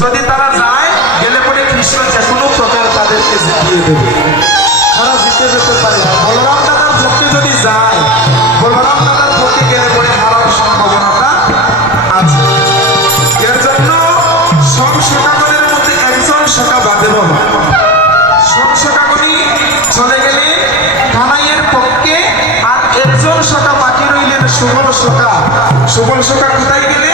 যদি তারা যায় গেলে পরে কৃষ্ণ যে কোনো প্রকার তাদেরকে জিতিয়ে দেবে, তারা জিতে যেতে পারে। বলরাম দাদার ভক্তি যদি যায়, বলরাম দাদার ভক্তি গেলে পরে হারার সম্ভাবনাটা আছে। এর জন্য সব সকাগণের মধ্যে একজন সকা বাদে বাবা, সব সকাগণই চলে গেলে কানাইয়ের পক্ষে, আর একজন সকা বাকি রইলেন সুবল সকা। সুবল সকা কোথায় গেলে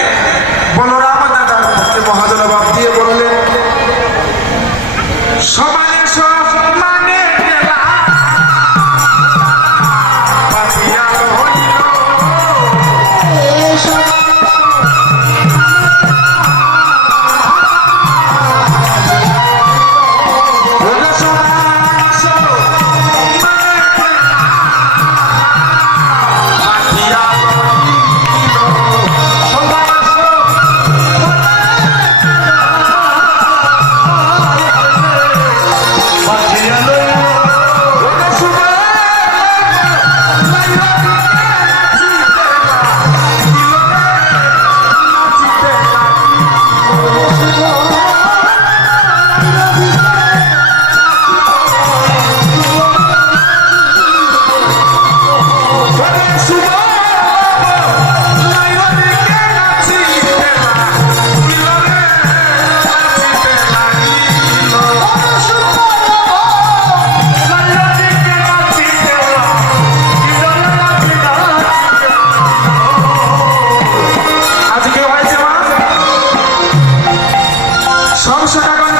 বলরাম দাদার পক্ষে মহাজনা বাপ দিয়ে বললেন, সমানে সব মানে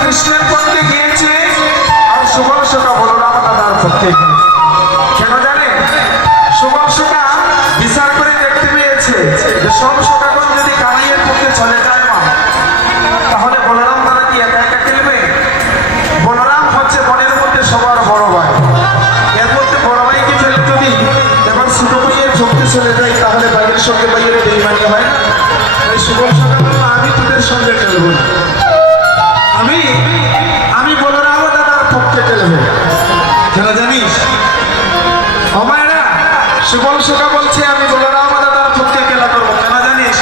কৃষ্ণের পক্ষে গিয়েছে আর সুবল সকা বলরাম দাদার পক্ষে গিয়েছে। কেন জানেন? সুবল সকা বিচার করে দেখতে পেয়েছে যে সব সকাগণ যদি কানাইয়ের পক্ষে চলে যায় মা, তাহলে বলরাম দাদা কি একা একা খেলবে? বলরাম হচ্ছে বনের মধ্যে সবার বড় ভাই, এর মধ্যে বড় ভাইকে ফেলে যদি এবার ছোট ভাইয়ের ভক্তি চলে যায় তাহলে ভাইয়ের সঙ্গে ভাইয়ের বেইমানি হয় না। তাই সুবল সকা বলল, আমি তোদের সঙ্গে খেলবো না, আমি বলরাম দাদার পক্ষে খেলবো। কেন জানিস আমায়রা? সুবল সকা বলছে আমি বলরাম দাদার পক্ষে খেলা করবো। কেন জানিস?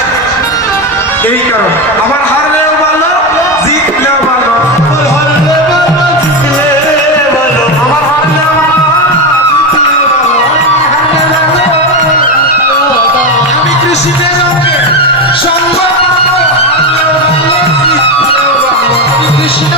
এই কারণ, আমার হারলেও ভালো জিতলেও ভালো, আমার হারলেও ভালো জিতলেও ভালো, আমার হারলেও ভালো আমি কৃষ্ণের সঙ্গে সঙ্গ পাবো, হারলেও ভালো জিতলেও ভালো, আমি কৃষ্ণ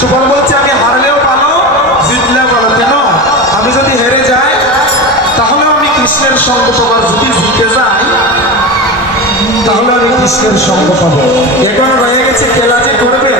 সুবল বলছে আমি হারলেও ভালো জিতলেও ভালো। কেন? আমি যদি হেরে যাই তাহলে আমি কৃষ্ণের সঙ্গ পাবো, যদি জিতে যাই তাহলে আমি কৃষ্ণের সঙ্গ পাবো। এখন রয়ে গেছে খেলা যে করবে।